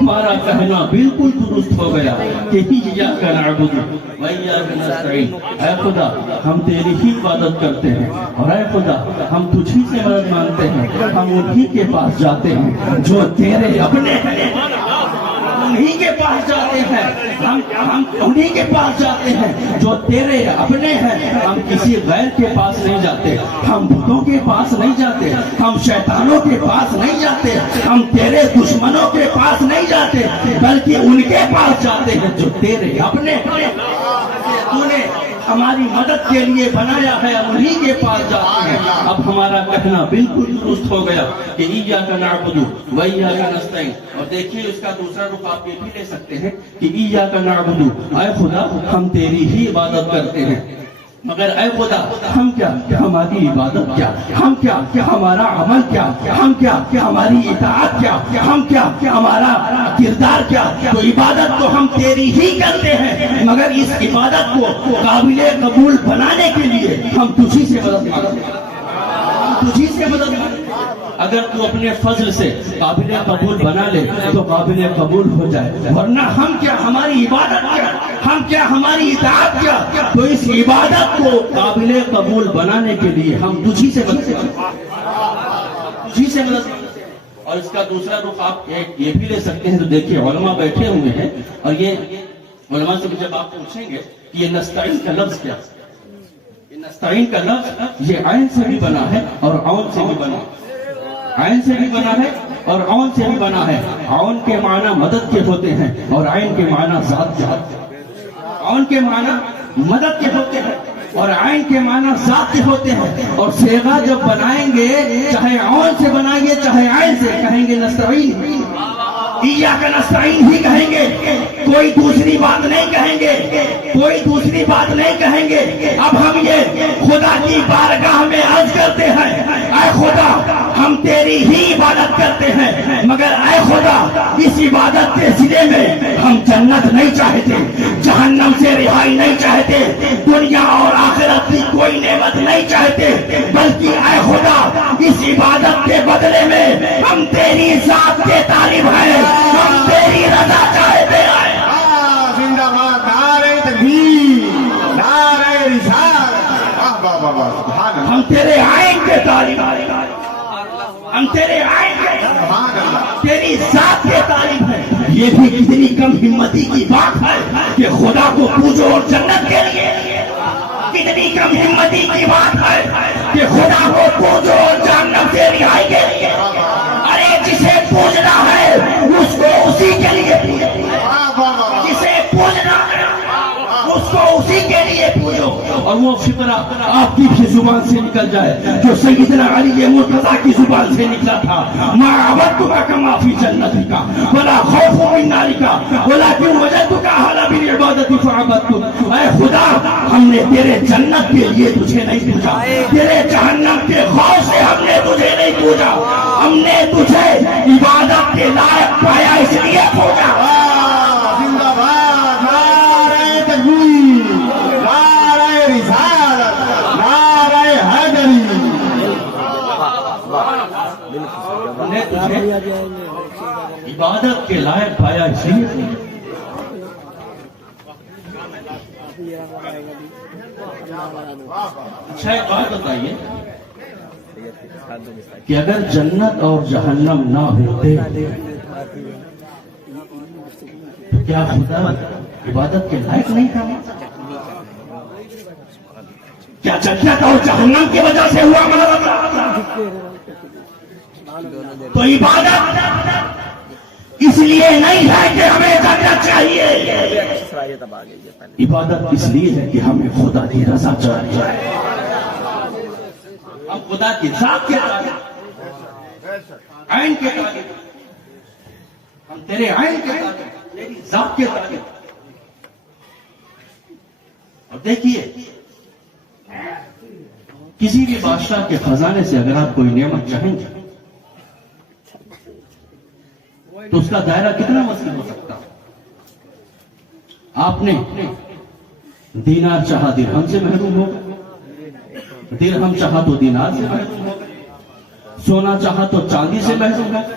ہمارا کہنا بالکل درست ہو گیا کہ ایاک نعبد و ایاک نستعین، اے خدا ہم تیری ہی عبادت کرتے ہیں، اور اے خدا ہم تجھی سے مدد مانگتے ہیں، ہم انہی کے پاس جاتے ہیں جو تیرے اپنے ہیں، انہی کے پاس جاتے ہیں، ہم انہی کے پاس جاتے ہیں جو تیرے اپنے ہیں، ہم کسی غیر کے پاس نہیں جاتے، ہم بتوں کے پاس نہیں جاتے، ہم شیطانوں کے پاس نہیں جاتے، ہم تیرے دشمنوں کے پاس نہیں جاتے، بلکہ ان کے پاس جاتے ہیں جو تیرے اپنے ہیں، تو نے ہماری مدد کے لیے بنایا ہے، انہی کے پاس جاتے ہیں۔ اب ہمارا کہنا بالکل درست ہو گیا کہ ایاک نعبد و ایاک نستعین، اور دیکھیے اس کا دوسرا رخ آپ یہ بھی لے سکتے ہیں کہ ایاک نعبد، اے خدا ہم تیری ہی عبادت کرتے ہیں، مگر اے خدا ہم کیا ہماری عبادت کیا، ہم کیا ہمارا عمل کیا، ہم کیا ہماری اطاعت کیا، ہم کیا ہمارا کردار کیا، تو عبادت تو ہم تیری ہی کرتے ہیں، مگر اس عبادت کو قابل قبول بنانے کے لیے ہم تجھی سے مدد مانگتے ہیں، تجھی سے مدد مانگتے ہیں۔ اگر تو اپنے فضل سے قابل قبول بنا لے تو قابل قبول ہو جائے، ورنہ ہم کیا ہماری عبادت کیا، ہم کیا ہماری اطاعت کیا، تو اس عبادت کو قابل قبول بنانے کے لیے ہم تجھی سے مدد تجھی سے مدد۔ اور اس کا دوسرا رخ آپ یہ بھی لے سکتے ہیں، تو دیکھیے علماء بیٹھے ہوئے ہیں، اور یہ علماء سے جب آپ پوچھیں گے کہ یہ نستعین کا لفظ کیا، یہ نستعین کا لفظ یہ عین سے بھی بنا ہے اور عون سے بھی بنا ہے، عین سے بھی بنا ہے اور عون سے بھی بنا ہے۔ عون کے معنی مدد کے ہوتے ہیں اور عین کے معنی ذات کے ہوتے ہیں، عون کے معنی مدد کے ہوتے ہیں اور عین کے معنی ذات کے ہوتے ہیں، اور صیغہ جب بنائیں گے چاہے عون سے بنائیں گے چاہے عین سے، کہیں گے نستعین، ایاک نستعین ہی کہیں گے، کوئی دوسری بات نہیں کہیں گے، کوئی دوسری بات نہیں کہیں گے۔ اب ہم یہ خدا کی بارگاہ میں عرض کرتے ہیں، اے خدا ہم تیری ہی عبادت کرتے ہیں، مگر اے خدا اس عبادت کے صلے میں ہم جنت نہیں چاہتے، جہنم سے رہائی نہیں چاہتے، دنیا اور آخرت کی کوئی نعمت نہیں چاہتے، بلکہ اے خدا اس عبادت کے بدلے میں ہم تیری ذات کے طالب ہیں، ہم تیری رضا چاہتے ہیں۔ زندہ باد نعرہ تکبیر، نعرہ رسالت، ہم تیرے عین کے طالب ہیں، ہم تیرے عین کے، تیری ذات کے طالب ہیں۔ یہ بھی کتنی کم ہمتی کی بات ہے کہ خدا کو پوجو اور جنت کے لیے، کتنی کم ہمتی کی بات ہے کہ خدا کو پوجو اور جہنم سے رہائی کے لیے۔ ارے جسے پوجنا ہے اس کو اسی کے لیے پوجو، جسے پوجنا ہے اس کو اسی کے لیے پوجو۔ اور وہ فقرہ آپ کی بھی زبان سے نکل جائے جو سیدنا علی مرتضیٰ کی زبان سے نکلا تھا، ما عبدتک کما فی جنتک ولا خوف من نارک ولکن وجدتک اہل بالعبادۃ فعبدتک۔ اے خدا ہم نے تیرے جنت کے لیے تجھے نہیں پوجا، تیرے جہنم کے خوف سے ہم نے تجھے نہیں پوجا، ہم نے تجھے عبادت کے لائق پایا اس لیے پوجا۔ زندہ باد نعرہ تکبیر، نعرہ رسالت، نعرہ حیدری۔ ہم نے تجھے عبادت کے لائق پایا اس لیے۔ اچھا ایک بات بتائیے کہ اگر جنت اور جہنم نہ ہوتے تو کیا خدا عبادت کے لائق نہیں تھا؟ کیا جنت اور جہنم کی وجہ سے ہوا تو عبادت اس لیے نہیں ہے کہ ہمیں جنت چاہیے، عبادت اس لیے ہے کہ ہمیں خدا کی رضا چاہیے، ہم خدا کی ذات کے عین کے طالب، ہم تیرے عین کے طالب، تیری ذات کے طالب۔ اور دیکھیے کسی بھی بادشاہ کے خزانے سے اگر آپ کوئی نعمت چاہیں گے تو اس کا دائرہ کتنا وسیع ہو سکتا؟ آپ نے دینار چاہا درہم سے محروم ہوگا، درہم چاہا تو دینار سے محروم ہوگا، سونا چاہا تو چاندی سے محروم ہوگا،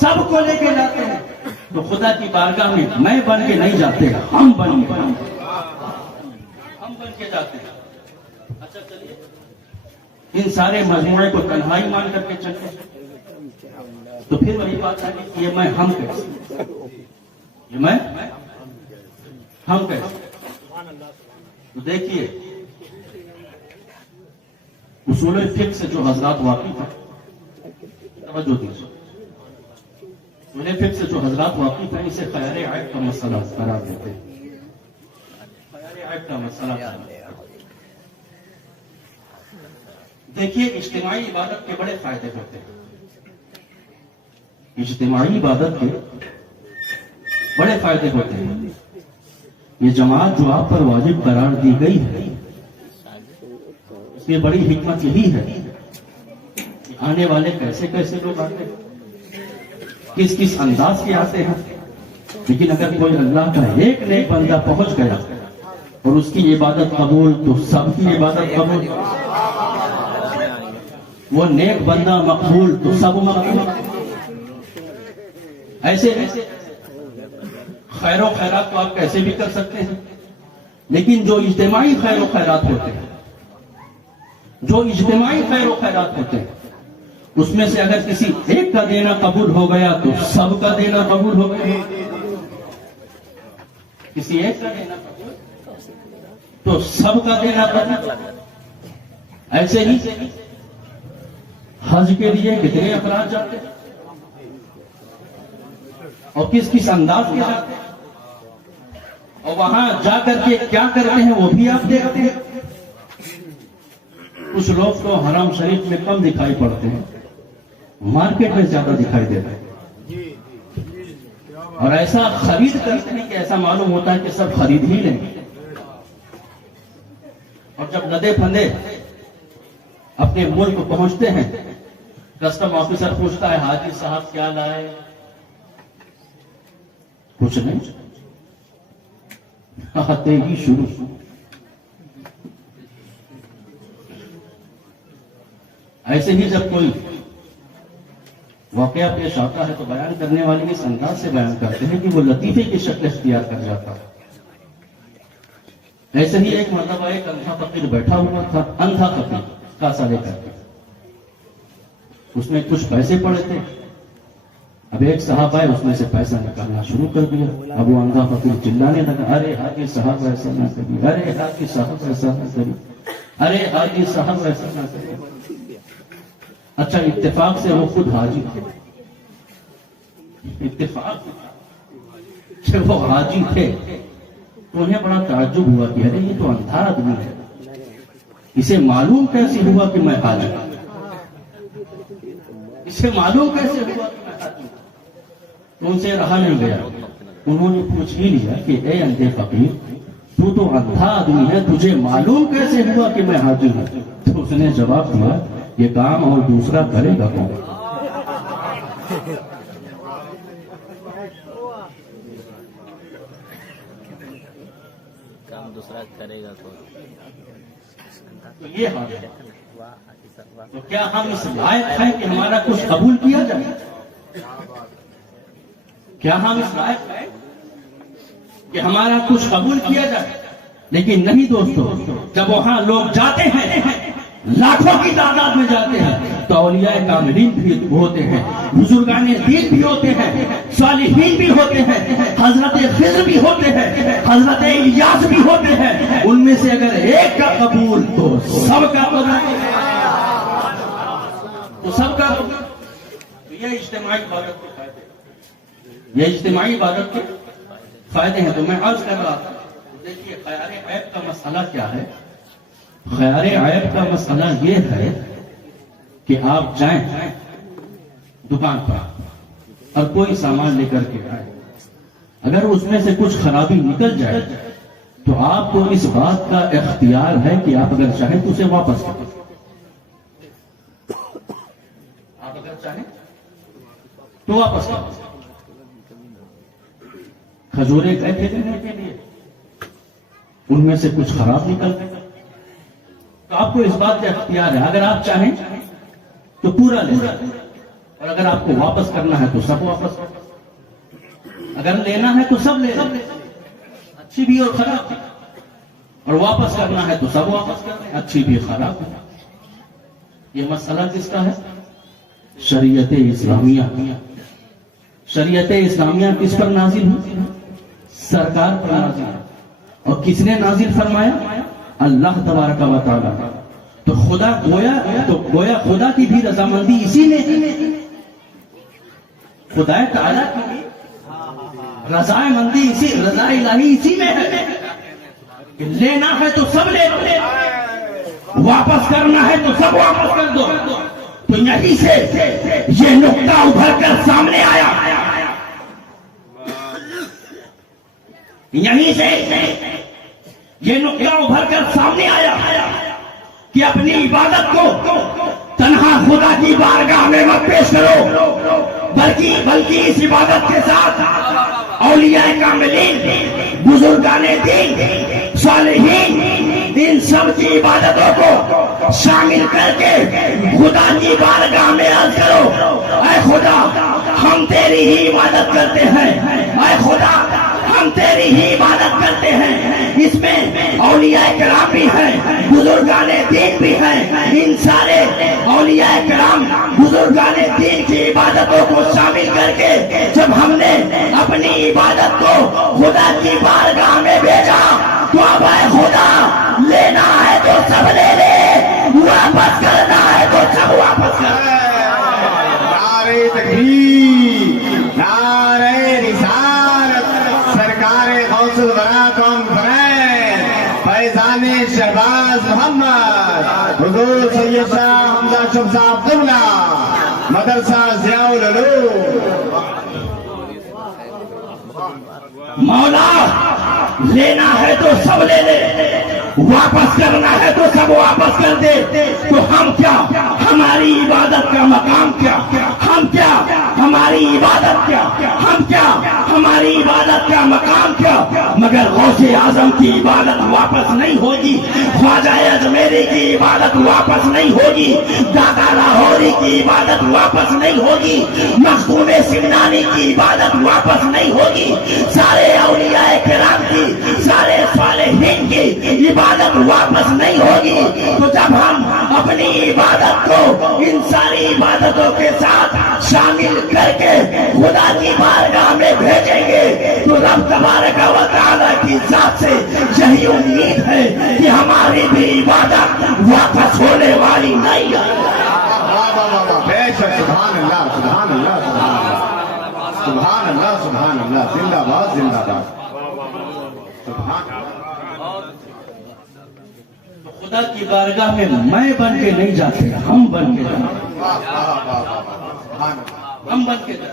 سب کو لے کے جاتے ہیں. تو خدا کی بارگاہ میں میں بن کے نہیں جاتے, ہم بن کے جاتے ہیں. اچھا چلیے ان سارے مجموعے کو تنہائی مان کر کے چلتے ہیں. تو پھر وہی بات ہے کہ یہ میں ہم کیسے, یہ میں ہم کیسے. تو دیکھیے اصول فقہ سے جو حضرات واقف ہیں, توجہ دیجیے, اصول فقہ سے جو حضرات واقف ہیں اسے خیار عیب کا مسئلہ قرار دیتے ہیں. خیار عیب کا مسئلہ قرار دیتے ہیں. دیکھیے اجتماعی عبادت کے بڑے فائدے ہوتے ہیں. اجتماعی عبادت کے بڑے فائدے ہوتے ہیں. یہ جماعت جو آپ پر واجب قرار دی گئی ہے, اس کی بڑی حکمت یہی ہے کہ آنے والے کیسے کیسے لوگ آتے ہیں, کس کس انداز کے آتے ہیں. لیکن اگر کوئی اللہ کا ایک نیک بندہ پہنچ گیا اور اس کی عبادت قبول, تو سب کی عبادت قبول. وہ نیک بندہ مقبول تو سب مقبول. ایسے خیر و خیرات تو آپ کیسے بھی کر سکتے ہیں, لیکن جو اجتماعی خیر و خیرات ہوتے ہیں, جو اجتماعی خیر و خیرات ہوتے ہیں, اس میں سے اگر کسی ایک کا دینا قبول ہو گیا تو سب کا دینا قبول ہو گیا. کسی ایک کا دینا قبول تو سب کا دینا قبول. ایسے ہی حج کے لیے کتنے افراد جاتے ہیں اور کس کس انداز کے جاتے ہیں, اور وہاں جا کر کے کیا کرتے ہیں وہ بھی آپ دیکھتے ہیں. کچھ لوگ تو حرم شریف میں کم دکھائی پڑتے ہیں, مارکیٹ میں زیادہ دکھائی دیتے ہیں, اور ایسا خرید کرتے ہیں کہ ایسا معلوم ہوتا ہے کہ سب خرید ہی لیں گے. اور جب لدے پھندے اپنے ملک پہنچتے ہیں, کسٹم آفیسر پوچھتا ہے حاجی صاحب کیا لائے, کچھ نہیں, آتے ہی شروع. ایسے ہی جب کوئی واقعہ پیش آتا ہے تو بیان کرنے والے اس انداز سے بیان کرتے ہیں کہ وہ لطیفے کی شکل اختیار کر جاتا ہے. ایسے ہی ایک مرتبہ ایک اندھا فقیر بیٹھا ہوا تھا, اندھا فقیر کاسا لے کر کے, اس میں کچھ پیسے پڑے تھے. اب ایک صاحب آئے, اس میں سے پیسہ نکالنا شروع کر دیا. اب وہ اندھا فقیر چلانے لگا, ارے حاجی صاحب ایسا نہ کریے, ارے حاجی صاحب ایسا نہ کریے, ارے حاجی صاحب ایسا نہ کریے. اچھا اتفاق سے وہ خود حاجی تھے, اتفاق سے وہ حاجی تھے. تو انہیں بڑا تعجب ہوا کہ ارے یہ تو اندھا آدمی ہے, اسے معلوم کیسے ہوا کہ میں حاجی ہوں, اسے معلوم کیسے ہوا کہ میں حاجی ہوں. تو ان سے رہا نہیں گیا, انہوں نے پوچھ ہی لیا کہ اے اندھے فقیر, تو اندھا آدمی ہے, تجھے معلوم کیسے ہوا کہ میں حاجی ہوں. تو اس نے جواب دیا یہ کام اور دوسرا کرے گا کون. کام دوسرا کرے گا کون. تو یہ حال ہے. تو کیا ہم اس لائق ہیں کہ ہمارا کچھ قبول کیا جائے؟ کیا ہم اس لائق ہیں کہ ہمارا کچھ قبول کیا جائے؟ لیکن نہیں دوستو, جب وہاں لوگ جاتے ہیں, لاکھوں کی تعداد میں جاتے ہیں, تو اولیاء کاملین بھی ہوتے ہیں, بزرگان دین بھی ہوتے ہیں, صالحین بھی ہوتے ہیں, حضرت خضر بھی ہوتے ہیں, حضرت الیاس بھی ہوتے ہیں. ان میں سے اگر ایک کا قبول تو سب کا قبول, تو سب کا قبول. یہ اجتماعی عبادت کے فائدے, یہ اجتماعی عبادت کے فائدے ہیں. تو میں عرض کر رہا تھا, دیکھیے خیار عیب کا مسئلہ کیا ہے. خیار عیب کا مسئلہ یہ ہے کہ آپ جائیں دکان پر اور کوئی سامان لے کر کے آئے, اگر اس میں سے کچھ خرابی نکل جائے تو آپ کو اس بات کا اختیار ہے کہ آپ اگر چاہیں تو اسے واپس کریں. آپ اگر چاہیں تو واپس کریں. کھجورے گئے تھے دینے کے لیے, ان میں سے کچھ خراب نکل گئے, تو آپ کو اس بات کا اختیار ہے, اگر آپ چاہیں تو پورا لے لیں, اور اگر آپ کو واپس کرنا ہے تو سب واپس کرو، اگر لینا ہے تو سب لے لو، اچھی بھی اور خراب بھی، اور واپس کرنا ہے تو سب واپس کریں، اچھی بھی خراب بھی۔ یہ مسئلہ کس کا ہے؟ شریعت اسلامیہ۔ شریعت اسلامیہ کس پر نازل ہوئی؟ سرکار پر نازل ہے۔ اور کس نے نازل فرمایا؟ اللہ تبارک و تعالی۔ تو گویا خدا کی بھی رضامندی اسی نے، خدا تعالی کی رضا مندی رضا الہی اسی میں ہے کہ لینا ہے تو سب لے لو، واپس کرنا ہے تو سب واپس کر دو۔ تو یہیں سے یہ نقطہ ابھر کر سامنے آیا، یہیں سے یہ نقطہ ابھر کر سامنے آیا کہ اپنی عبادت کو تنہا خدا کی بارگاہ میں مت پیش کرو، بلکہ اس عبادت کے ساتھ اولیاء کاملین، بزرگان دین، صالحین، ان سب کی عبادتوں کو شامل کر کے خدا کی بارگاہ میں عرض کرو، اے خدا ہم تیری ہی عبادت کرتے ہیں، اے خدا ہم تیری ہی عبادت کرتے ہیں۔ اس میں اولیاء کرام بھی ہیں، بزرگان دین بھی ہیں، ان سارے اولیاء کرام، بزرگان دین کی عبادتوں کو شامل کر کے جب ہم نے اپنی عبادت کو خدا کی بارگاہ میں بھیجا تو اب اے خدا لینا ہے تو سب لے لے، واپس کرنا ہے تو سب واپس کر۔ نعرہ تکبیر، نعرہ رسالت، سرکار غوث الورا کانفرنس، فیضان شہباز محمد، حضور سید شاہ حمزہ شمسہ عبداللہ، مدرسہ ضیاء العلوم۔ مولا لینا ہے تو سب لے لے، واپس کرنا ہے تو سب واپس کر دے۔ تو ہم کیا، ہماری عبادت کا مقام کیا، ہم کیا، ہماری عبادت کیا، ہم کیا، ہماری عبادت کا مقام کیا، مگر غوث اعظم کی عبادت واپس نہیں ہوگی، خواجہ اجمیری کی عبادت واپس نہیں ہوگی، دادا لاہوری کی عبادت واپس نہیں ہوگی، مخدوم سمنانی کی عبادت واپس نہیں ہوگی، سارے اولیاء کرام کی، سارے صالحین کی عبادت واپس نہیں ہوگی۔ تو جب ہم اپنی عبادت کو ان ساری عبادتوں کے ساتھ شامل کر کے خدا کی بارگاہ میں بھیجیں گے تو رب تبارک و تعالی کی ذات سے یہی امید ہے کہ ہماری بھی عبادت واپس ہونے والی نہیں ہے۔ بے شک، سبحان اللہ، سبحان اللہ، سبحان اللہ، سبحان اللہ، سبحان اللہ، زندہ باد، زندہ باد، سبحان اللہ۔ خدا کی بارگاہ میں میں بن کے نہیں جاتے، ہم بن کے جاتے، واہ واہ واہ واہ، سبحان اللہ۔ ہم بن کے جاتے۔